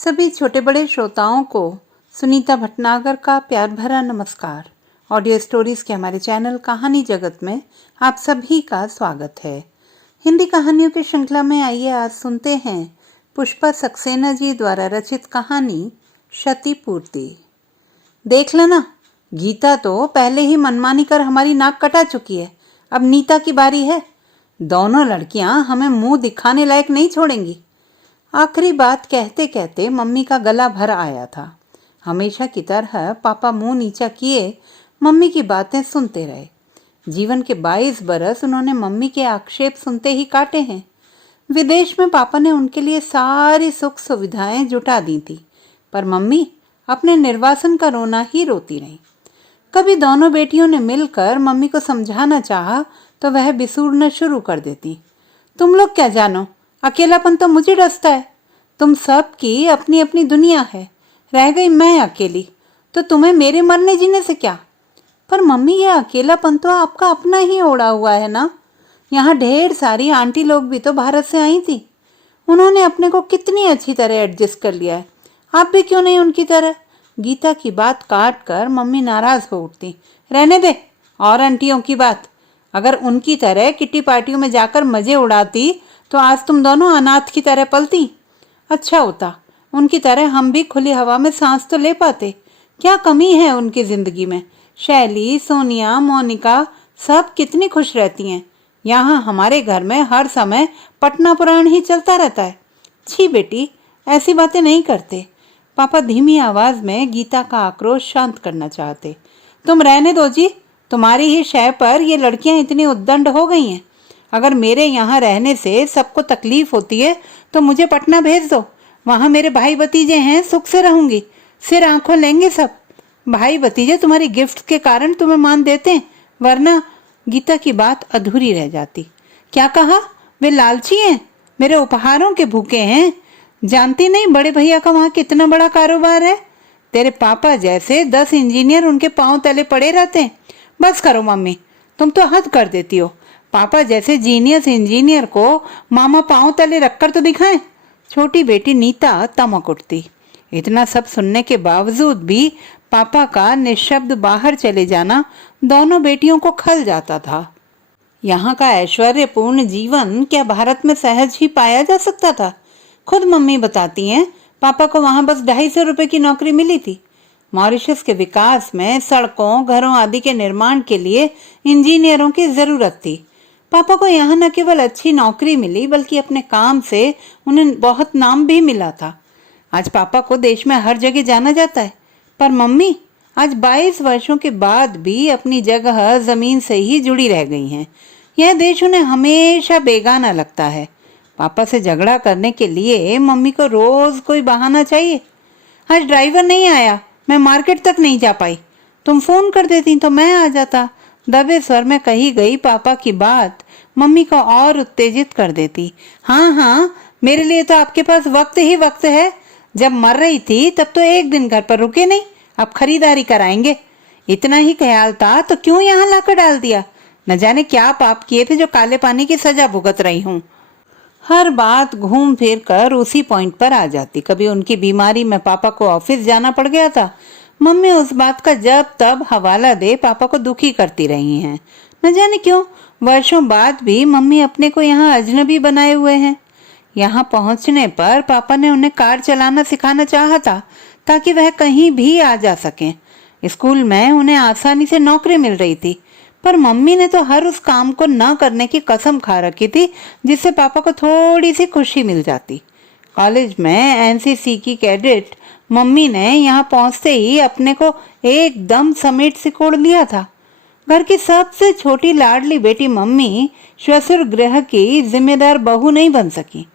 सभी छोटे बड़े श्रोताओं को सुनीता भटनागर का प्यार भरा नमस्कार। ऑडियो स्टोरीज के हमारे चैनल कहानी जगत में आप सभी का स्वागत है। हिंदी कहानियों की श्रृंखला में आइए आज सुनते हैं पुष्पा सक्सेना जी द्वारा रचित कहानी क्षतिपूर्ति। देख लेना, गीता तो पहले ही मनमानी कर हमारी नाक कटा चुकी है। अब नीता की बारी है। दोनों लड़कियां हमें मुंह दिखाने लायक नहीं छोड़ेंगी। आखिरी बात कहते कहते मम्मी का गला भर आया था। हमेशा की तरह पापा मुंह नीचा किए मम्मी की बातें सुनते रहे। जीवन के 22 बरस उन्होंने मम्मी के आक्षेप सुनते ही काटे हैं। विदेश में पापा ने उनके लिए सारी सुख सुविधाएं जुटा दी थी, पर मम्मी अपने निर्वासन का रोना ही रोती रही। कभी दोनों बेटियों ने मिलकर मम्मी को समझाना चाहा तो वह बिसूरना शुरू कर देती। तुम लोग क्या जानो, अकेलापन तो मुझे डसता है। तुम सब की अपनी अपनी दुनिया है, रह गई मैं अकेली, तो तुम्हें मेरे मरने जीने से क्या। पर मम्मी, ये अकेलापन तो आपका अपना ही ओढ़ा हुआ है ना। यहाँ ढेर सारी आंटी लोग भी तो भारत से आई थी। उन्होंने अपने को कितनी अच्छी तरह एडजस्ट कर लिया है। आप भी क्यों नहीं उनकी तरह। गीता की बात काट कर मम्मी नाराज हो उठती। रहने दे और आंटियों की बात। अगर उनकी तरह किट्टी पार्टियों में जाकर मजे उड़ाती तो आज तुम दोनों अनाथ की तरह पलती। अच्छा होता, उनकी तरह हम भी खुली हवा में सांस तो ले पाते। क्या कमी है उनकी जिंदगी में। शैली, सोनिया, मोनिका सब कितनी खुश रहती हैं। यहाँ हमारे घर में हर समय पटना पुराण ही चलता रहता है। छी बेटी, ऐसी बातें नहीं करते। पापा धीमी आवाज में गीता का आक्रोश शांत करना चाहते। तुम रहने दो जी, तुम्हारी ही शय पर ये लड़कियां इतनी उद्दंड हो गई हैं। अगर मेरे यहाँ रहने से सबको तकलीफ होती है तो मुझे पटना भेज दो। वहाँ मेरे भाई भतीजे हैं, सुख से रहूंगी। सिर आंखों लेंगे सब। भाई भतीजे तुम्हारी गिफ्ट के कारण तुम्हें मान देते हैं, वरना। गीता की बात अधूरी रह जाती। क्या कहा? वे लालची हैं, मेरे उपहारों के भूखे हैं। जानती नहीं बड़े भैया का वहाँ कितना बड़ा कारोबार है। तेरे पापा जैसे 10 इंजीनियर उनके पांव तले पड़े रहते हैं। बस करो मम्मी, तुम तो हद कर देती हो। पापा जैसे जीनियस इंजीनियर को मामा पांव तले रखकर तो दिखाएं। छोटी बेटी नीता तमक उठती। इतना सब सुनने के बावजूद भी पापा का निशब्द बाहर चले जाना दोनों बेटियों को खल जाता था। यहाँ का ऐश्वर्यपूर्ण जीवन क्या भारत में सहज ही पाया जा सकता था। खुद मम्मी बताती हैं, पापा को वहां बस 250 रुपए की नौकरी मिली थी। मॉरिशस के विकास में सड़कों, घरों आदि के निर्माण के लिए इंजीनियरों की जरूरत थी। पापा को यहाँ न केवल अच्छी नौकरी मिली, बल्कि अपने काम से उन्हें बहुत नाम भी मिला था। आज पापा को देश में हर जगह जाना जाता है, पर मम्मी आज 22 वर्षों के बाद भी अपनी जगह जमीन से ही जुड़ी रह गई हैं। यह देश उन्हें हमेशा बेगाना लगता है। पापा से झगड़ा करने के लिए मम्मी को रोज कोई बहाना चाहिए। आज ड्राइवर नहीं आया, मैं मार्केट तक नहीं जा पाई। तुम फोन कर देती तो मैं आ जाता। दबे स्वर में कही गई पापा की बात मम्मी को और उत्तेजित कर देती। हाँ हाँ, मेरे लिए तो आपके पास वक्त ही वक्त है। जब मर रही थी तब तो एक दिन घर पर रुके नहीं, अब खरीदारी कराएंगे। इतना ही ख्याल था तो क्यों यहाँ लाकर डाल दिया। न जाने क्या पाप किए थे जो काले पानी की सजा भुगत रही हूँ। हर बात घूम फिर कर उसी पॉइंट पर आ जाती। कभी उनकी बीमारी में पापा को ऑफिस जाना पड़ गया था। मम्मी उस बात का जब तब हवाला दे पापा को दुखी करती रही हैं। न जाने क्यों वर्षों बाद भी मम्मी अपने को यहाँ अजनबी बनाए हुए हैं। यहाँ पहुँचने पर पापा ने उन्हें कार चलाना सिखाना चाहा था, ताकि वह कहीं भी आ जा सकें। स्कूल में उन्हें आसानी से नौकरी मिल रही थी, पर मम्मी ने तो हर उस काम को न करने की कसम खा रखी थी जिससे पापा को थोड़ी सी खुशी मिल जाती। कॉलेज में एनसीसी की कैडेट मम्मी ने यहाँ पहुँचते ही अपने को एकदम समेट सिकोड़ लिया था। घर की सबसे छोटी लाडली बेटी मम्मी श्वशुर गृह की जिम्मेदार बहू नहीं बन सकी।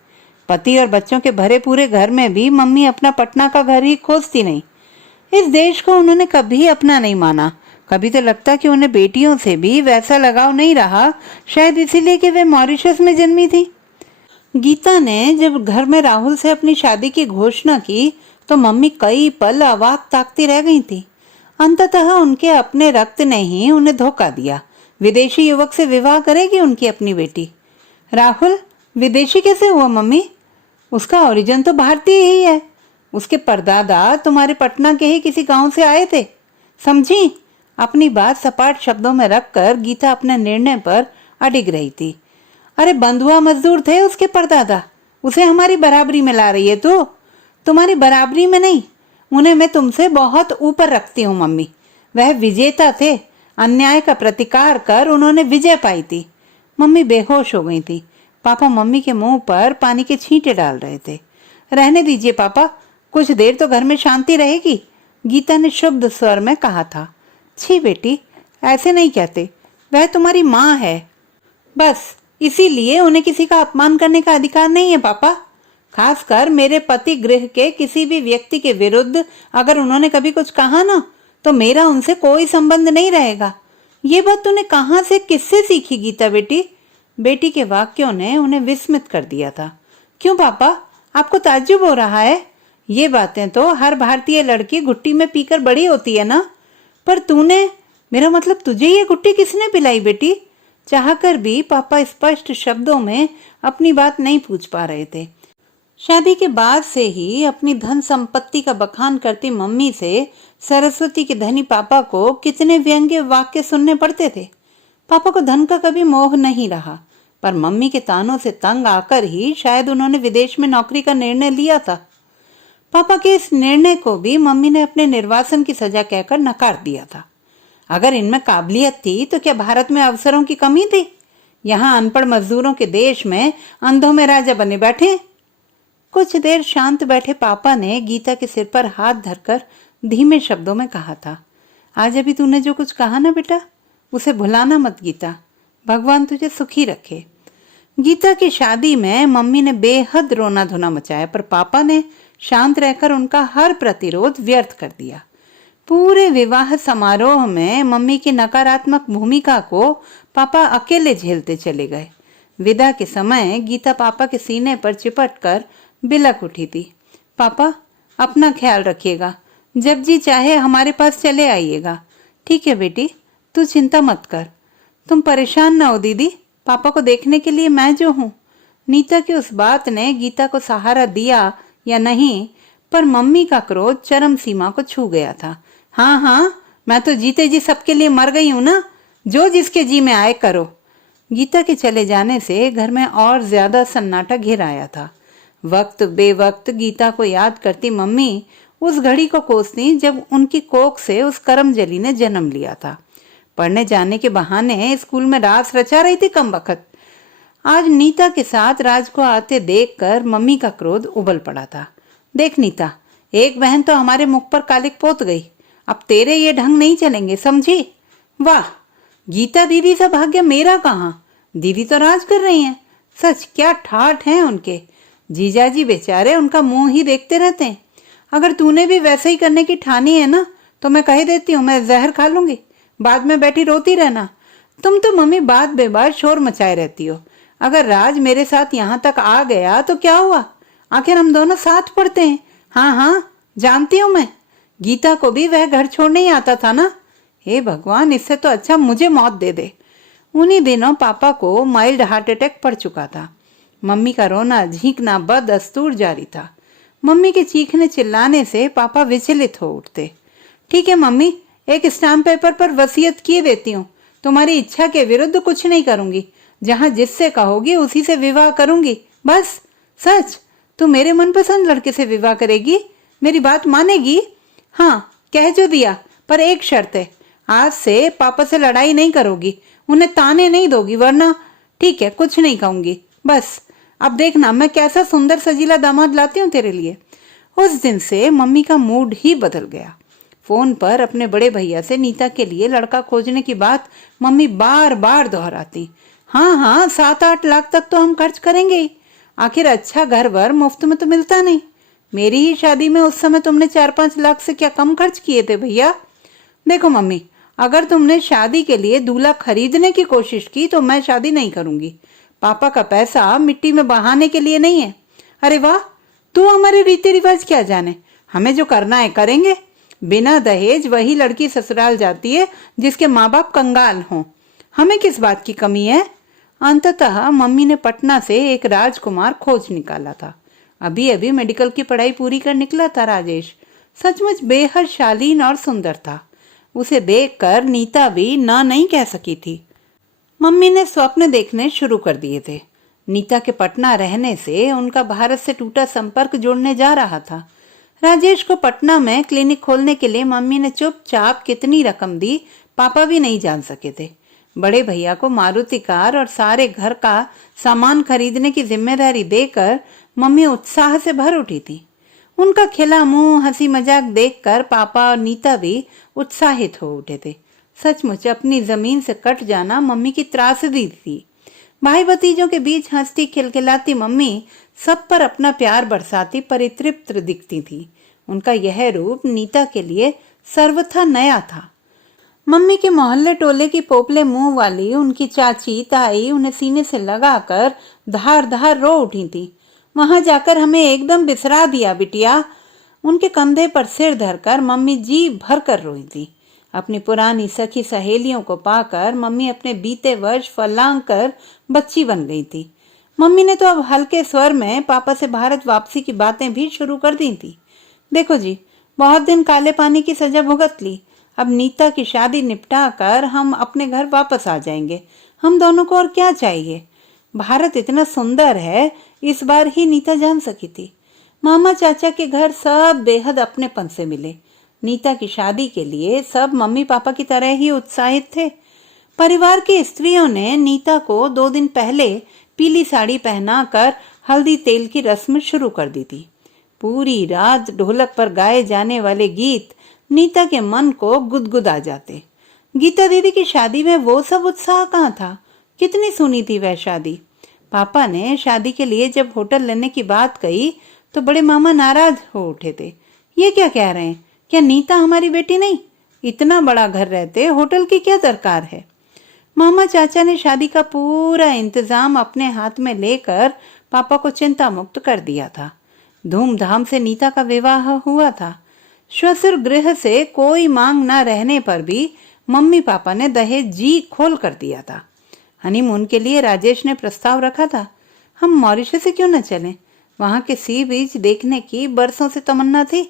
पति और बच्चों के भरे पूरे घर में भी मम्मी अपना पटना का घर ही खोजती नहीं। इस देश को उन्होंने कभी अपना नहीं माना। कभी तो लगता कि उन्हें बेटियों से भी वैसा लगाव नहीं रहा, शायद इसीलिए कि वे मॉरिशस में जन्मी थी। गीता ने जब घर में राहुल से अपनी शादी की घोषणा की तो मम्मी कई पल अवाक ताकती रह गई थी। अंततः उनके अपने रक्त ने ही उन्हें धोखा दिया। विदेशी युवक से विवाह करेगी उनकी अपनी बेटी। राहुल विदेशी कैसे हुआ मम्मी? उसका ओरिजिन तो भारतीय ही है। उसके परदादा तुम्हारे पटना के ही किसी गांव से आए थे, समझी? अपनी बात सपाट शब्दों में रखकर गीता अपने निर्णय पर अडिग रही थी। अरे बंधुआ मजदूर थे उसके परदादा, उसे हमारी बराबरी में ला रही है तू? तुम्हारी बराबरी में नहीं, उन्हें मैं तुमसे बहुत ऊपर रखती हूँ मम्मी। वह विजेता थे, अन्याय का प्रतिकार कर उन्होंने विजय पाई थी। मम्मी बेहोश हो गई थी। पापा मम्मी के मुंह पर पानी के छींटे डाल रहे थे। रहने दीजिए पापा, कुछ देर तो घर में शांति रहेगी, गीता ने शुद्ध स्वर में कहा था। छी बेटी, ऐसे नहीं कहते, वह तुम्हारी माँ है, बस इसीलिए उन्हें किसी का अपमान करने का अधिकार नहीं है पापा। खासकर मेरे पति गृह के किसी भी व्यक्ति के विरुद्ध अगर उन्होंने कभी कुछ कहा ना, तो मेरा उनसे कोई संबंध नहीं रहेगा। ये बात तूने कहाँ से, किससे सीखी गीता बेटी? बेटी के वाक्यों ने उन्हें विस्मित कर दिया था। क्यों पापा, आपको ताज्जुब हो रहा है? ये बातें तो हर भारतीय लड़की गुट्टी में पीकर बड़ी होती है ना, पर तूने, मेरा मतलब तुझे ये गुट्टी किसने पिलाई बेटी? चाहकर भी पापा स्पष्ट शब्दों में अपनी बात नहीं पूछ पा रहे थे। शादी के बाद से ही अपनी धन संपत्ति का बखान करती मम्मी से सरस्वती के धनी पापा को कितने व्यंग्य वाक्य सुनने पड़ते थे। पापा को धन का कभी मोह नहीं रहा, पर मम्मी के तानों से तंग आकर ही शायद उन्होंने विदेश में नौकरी का निर्णय लिया था। पापा के इस निर्णय को भी मम्मी ने अपने निर्वासन की सजा कहकर नकार दिया था। अगर इनमें काबिलियत थी तो क्या भारत में अवसरों की कमी थी? यहाँ अनपढ़ मजदूरों के देश में अंधों में राजा बने बैठे। कुछ देर शांत बैठे पापा ने गीता के सिर पर हाथ धरकर धीमे शब्दों में कहा था, आज अभी तूने जो कुछ कहा ना बेटा, उसे भुलाना मत गीता, भगवान तुझे सुखी रखे। गीता की शादी में मम्मी ने बेहद रोना धोना मचाया, पर पापा ने शांत रहकर उनका हर प्रतिरोध व्यर्थ कर दिया। पूरे विवाह समारोह में मम्मी की नकारात्मक भूमिका को पापा अकेले झेलते चले गए। विदा के समय गीता पापा के सीने पर चिपट कर बिलक उठी थी। पापा, अपना ख्याल रखिएगा, जब जी चाहे हमारे पास चले आइएगा। ठीक है बेटी, तू चिंता मत कर। तुम परेशान ना हो दीदी, पापा को देखने के लिए मैं जो हूँ। नीता की उस बात ने गीता को सहारा दिया या नहीं, पर मम्मी का क्रोध चरम सीमा को छू गया था। हाँ हाँ, मैं तो जीते जी सबके लिए मर गई हूं ना, जो जिसके जी में आए करो। गीता के चले जाने से घर में और ज्यादा सन्नाटा घिर आया था। वक्त बेवक्त गीता को याद करती मम्मी उस घड़ी को कोसती जब उनकी कोख से उस करमजली ने जन्म लिया था। पढ़ने जाने के बहाने स्कूल में रास रचा रही थी कमबख्त। आज नीता के साथ राज को आते देखकर मम्मी का क्रोध उबल पड़ा था। देख नीता, एक बहन तो हमारे मुख पर कालिक पोत गई, अब तेरे ये ढंग नहीं चलेंगे, समझी? वाह, गीता दीदी से भाग्य मेरा कहाँ, दीदी तो राज कर रही हैं। सच क्या ठाठ हैं उनके, जीजाजी बेचारे उनका मुंह ही देखते रहते हैं। अगर तूने भी वैसे ही करने की ठानी है ना, तो मैं कह देती हूँ, मैं जहर खा लूंगी, बाद में बैठी रोती रहना। तुम तो मम्मी बात बेबात शोर मचाए रहती हो। अगर राज मेरे साथ यहाँ तक आ गया तो क्या हुआ, आखिर हम दोनों साथ पढ़ते हैं। हाँ हाँ, जानती हूँ मैं, गीता को भी वह घर छोड़ने ही आता था ना। हे भगवान, इससे तो अच्छा मुझे मौत दे दे। उन्हीं दिनों पापा को माइल्ड हार्ट अटैक पड़ चुका था। मम्मी का रोना झींकना बदस्तूर जारी था। मम्मी के चीखने चिल्लाने से पापा विचलित हो उठते। ठीक है मम्मी, एक स्टाम्प पेपर पर वसीयत किए देती हूँ, तुम्हारी इच्छा के विरुद्ध कुछ नहीं करूंगी, जहाँ जिससे कहोगी उसी से विवाह करूंगी, बस। सच, तू मेरे मनपसंद लड़के से विवाह करेगी, मेरी बात मानेगी? हाँ, कह जो दिया, पर एक शर्त है, आज से पापा से लड़ाई नहीं करोगी, उन्हें ताने नहीं दोगी, वरना। ठीक है, कुछ नहीं कहूंगी, बस। अब देखना मैं कैसा सुंदर सजीला दामाद लाती हूँ तेरे लिए। उस दिन से मम्मी का मूड ही बदल गया। फोन पर अपने बड़े भैया से नीता के लिए लड़का खोजने की बात मम्मी बार बार दोहराती। हाँ हाँ, 7-8 लाख तक तो हम खर्च करेंगे ही, आखिर अच्छा घर वर मुफ्त में तो मिलता नहीं। मेरी ही शादी में उस समय तुमने 4-5 लाख से क्या कम खर्च किए थे भैया? देखो मम्मी, अगर तुमने शादी के लिए दूल्हा खरीदने की कोशिश की तो मैं शादी नहीं करूंगी। पापा का पैसा मिट्टी में बहाने के लिए नहीं है। अरे वाह, तू हमारे रीति रिवाज क्या जाने, हमें जो करना है करेंगे। बिना दहेज वही लड़की ससुराल जाती है जिसके माँ बाप कंगाल हों, हमें किस बात की कमी है? अंततः मम्मी ने पटना से एक राजकुमार खोज निकाला था। अभी अभी मेडिकल की पढ़ाई पूरी कर निकला था राजेश। सचमुच बेहद शालीन और सुंदर था। उसे देखकर नीता भी ना नहीं कह सकी थी। मम्मी ने स्वप्न देखने शुरू कर दिए थे। नीता के पटना रहने से उनका भारत से टूटा संपर्क जुड़ने जा रहा था। राजेश को पटना में क्लिनिक खोलने के लिए मम्मी ने चुपचाप कितनी रकम दी, पापा भी नहीं जान सके थे। बड़े भैया को मारुति कार और सारे घर का सामान खरीदने की जिम्मेदारी देकर मम्मी उत्साह से भर उठी थी। उनका खिला मुंह, हंसी मजाक देखकर पापा और नीता भी उत्साहित हो उठे थे। सचमुच अपनी जमीन से कट जाना मम्मी की त्रासदी थी। भाई भतीजों के बीच हंसती खिलखिलाती मम्मी सब पर अपना प्यार बरसाती परितृप्त दिखती थी। उनका यह रूप नीता के लिए सर्वथा नया था। मम्मी के मोहल्ले टोले की पोपले मुंह वाली उनकी चाची ताई उन्हें सीने से लगाकर धार धार रो उठी थी। वहां जाकर हमें एकदम बिसरा दिया बिटिया। उनके कंधे पर सिर धरकर मम्मी जी भर कर रोई थी। अपनी पुरानी सखी सहेलियों को पाकर मम्मी अपने बीते वर्ष फलांग कर बच्ची बन गई थी। मम्मी ने तो अब हल्के स्वर में पापा से भारत वापसी की बातें भी शुरू कर दी थी। देखो जी, बहुत दिन काले पानी की सजा भुगत ली। अब नीता की शादी निपटा कर हम अपने घर वापस आ जाएंगे। हम दोनों को और क्या चाहिए। भारत इतना सुंदर है, इस बार ही नीता जान सकी थी। मामा चाचा के घर सब बेहद अपनेपन से मिले। नीता की शादी के लिए सब मम्मी पापा की तरह ही उत्साहित थे। परिवार की स्त्रियों ने नीता को 2 दिन पहले पीली साड़ी पहनाकर हल्दी तेल की रस्म शुरू कर दी थी। पूरी रात ढोलक पर गाए जाने वाले गीत नीता के मन को गुदगुदा जाते। गीता दीदी की शादी में वो सब उत्साह कहाँ था। कितनी सुनी थी वह शादी। पापा ने शादी के लिए जब होटल लेने की बात कही तो बड़े मामा नाराज हो उठे थे। ये क्या कह रहे हैं, क्या नीता हमारी बेटी नहीं? इतना बड़ा घर रहते होटल की क्या दरकार है। मामा चाचा ने शादी का पूरा इंतजाम अपने हाथ में लेकर पापा को चिंता मुक्त कर दिया था। धूमधाम से नीता का विवाह हुआ था। श्वशुर गृह से कोई मांग न रहने पर भी मम्मी पापा ने दहेज जी खोल कर दिया था। हनीमून के लिए राजेश ने प्रस्ताव रखा था। हम मॉरिशस से क्यों न चलें? वहां के सी बीच देखने की बरसों से तमन्ना थी।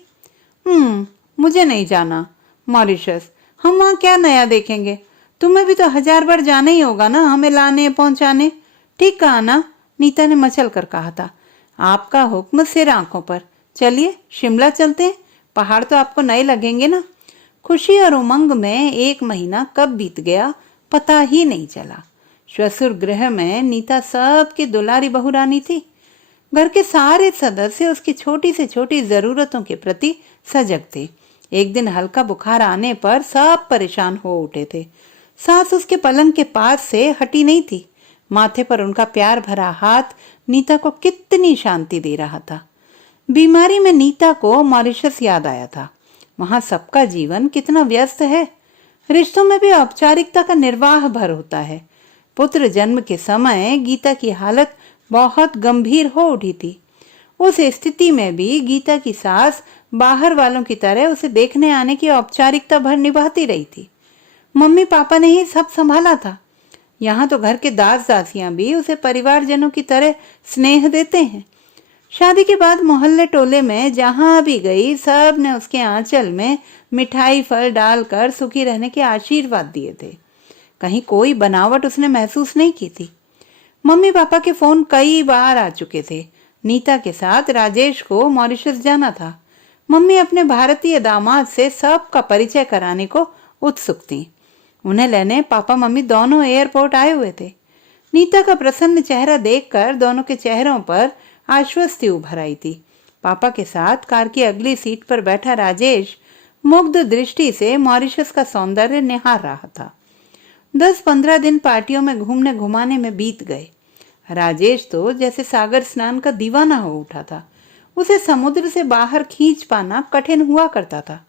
मुझे नहीं जाना मॉरिशस। हम वहाँ क्या नया देखेंगे? तुम्हें भी तो 1000 बार जाना ही होगा ना हमें लाने पहुंचाने। ठीक कहा ना? नीता ने मचल कर कहा था। आपका हुक्म सिर आंखों पर। चलिए शिमला चलते हैं। पहाड़ तो आपको नए लगेंगे ना। खुशी और उमंग में 1 महीना कब बीत गया पता ही नहीं चला। श्वशुर गृह में नीता सबकी दुलारी बहुरानी थी। घर के सारे सदस्य उसकी छोटी से छोटी जरूरतों के प्रति सजग थे। एक दिन हल्का बुखार आने पर सब परेशान हो उठे थे। सास उसके पलंग के पास से हटी नहीं थी। माथे पर उनका प्यार भरा हाथ नीता को कितनी शांति दे रहा था। बीमारी में नीता को मॉरिशस याद आया था। वहां सबका जीवन कितना व्यस्त है। रिश्तों में भी औपचारिकता का निर्वाह भर होता है। पुत्र जन्म के समय गीता की हालत बहुत गंभीर हो उठी थी। उस स्थिति में भी गीता की सास बाहर वालों की तरह उसे देखने आने की औपचारिकता भर निभाती रही थी। मम्मी पापा ने ही सब संभाला था। यहाँ तो घर के दास दासियां भी उसे परिवारजनों की तरह स्नेह देते हैं। शादी के बाद मोहल्ले टोले में जहां भी गई सब ने उसके आंचल में मिठाई फल डालकर सुखी रहने के आशीर्वाद दिए थे। कहीं कोई बनावट उसने महसूस नहीं की थी। मम्मी पापा के फोन कई बार आ चुके थे। नीता के साथ राजेश को मॉरिशस जाना था। मम्मी अपने भारतीय दामाद से सबका परिचय कराने को उत्सुक थी। उन्हें लेने पापा मम्मी दोनों एयरपोर्ट आए हुए थे। नीता का प्रसन्न चेहरा देखकर दोनों के चेहरों पर आश्वस्ति उभर आई थी। पापा के साथ कार की अगली सीट पर बैठा राजेश मुग्ध दृष्टि से मॉरिशस का सौंदर्य निहार रहा था। 10-15 दिन पार्टियों में घूमने घुमाने में बीत गए। राजेश तो जैसे सागर स्नान का दीवाना हो उठा था। उसे समुद्र से बाहर खींच पाना कठिन हुआ करता था।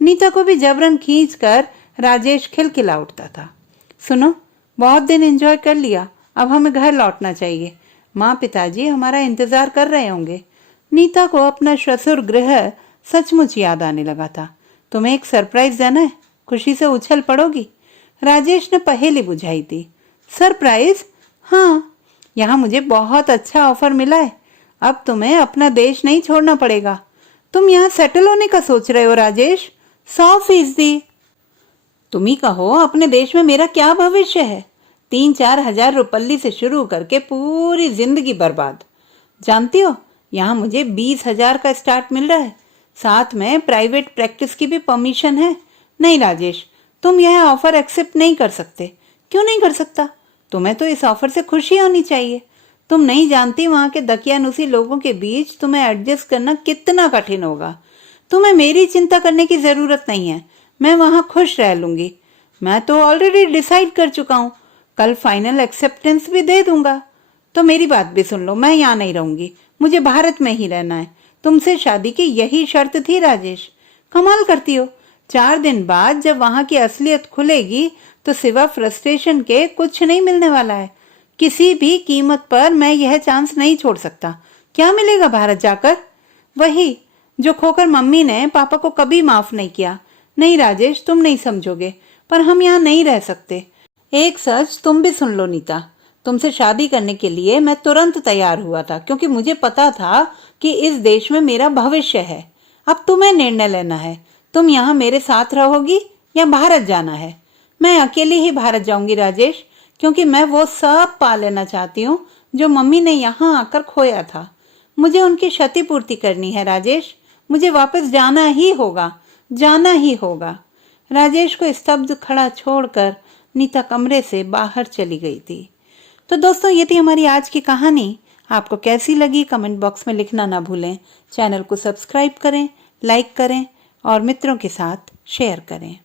नीता को भी जबरन खींच कर राजेश खिलखिला उठता था। सुनो, बहुत दिन एंजॉय कर लिया, अब हमें घर लौटना चाहिए। माँ पिताजी हमारा इंतजार कर रहे होंगे। नीता को अपना श्वशुर गृह सचमुच याद आने लगा था। तुम्हें एक सरप्राइज देना है, खुशी से उछल पड़ोगी। राजेश ने पहेली बुझाई थी। सरप्राइज? हाँ, यहाँ मुझे बहुत अच्छा ऑफर मिला है। अब तुम्हें अपना देश नहीं छोड़ना पड़ेगा। तुम यहाँ सेटल होने का सोच रहे हो राजेश? 100%। तुम ही कहो, अपने देश में मेरा क्या भविष्य है? 3-4 हजार रुपल्ली से शुरू करके पूरी जिंदगी बर्बाद। जानती हो, यहाँ मुझे 20,000 का स्टार्ट मिल रहा है, साथ में प्राइवेट प्रैक्टिस की भी परमिशन है। नहीं राजेश, तुम यह ऑफर एक्सेप्ट नहीं कर सकते। क्यों नहीं कर सकता? तुम्हें तो इस ऑफर से खुशी होनी चाहिए। तुम नहीं जानती वहां के दकियानुसी लोगों के बीच तुम्हें एडजस्ट करना कितना कठिन होगा। तुम्हें मेरी चिंता करने की जरूरत नहीं है, मैं वहां खुश रह लूंगी। मैं तो ऑलरेडी डिसाइड कर चुका हूँ, कल फाइनल एक्सेप्टेंस भी दे दूंगा। तो मेरी बात भी सुन लो, मैं यहाँ नहीं रहूंगी, मुझे भारत में ही रहना है। तुमसे शादी की यही शर्त थी राजेश। कमाल करती हो, 4 दिन बाद जब वहां की असलियत खुलेगी तो सिवा फ्रस्ट्रेशन के कुछ नहीं मिलने वाला है। किसी भी कीमत पर मैं यह चांस नहीं छोड़ सकता। क्या मिलेगा भारत जाकर? वही जो खोकर मम्मी ने पापा को कभी माफ नहीं किया। नहीं राजेश, तुम नहीं समझोगे, पर हम यहाँ नहीं रह सकते। एक सच तुम भी सुन लो नीता, तुमसे शादी करने के लिए मैं तुरंत तैयार हुआ था, क्योंकि मुझे पता था कि इस देश में मेरा भविष्य है। अब तुम्हें निर्णय लेना है, तुम यहाँ मेरे साथ रहोगी या भारत जाना है? मैं अकेली ही भारत जाऊंगी राजेश, क्योंकि मैं वो सब पा लेना चाहती हूँ जो मम्मी ने यहाँ आकर खोया था। मुझे उनकी क्षतिपूर्ति करनी है राजेश, मुझे वापस जाना ही होगा, जाना ही होगा। राजेश को स्तब्ध खड़ा छोड़कर नीता कमरे से बाहर चली गई थी। तो दोस्तों, ये थी हमारी आज की कहानी। आपको कैसी लगी कमेंट बॉक्स में लिखना ना भूलें। चैनल को सब्सक्राइब करें, लाइक करें और मित्रों के साथ शेयर करें।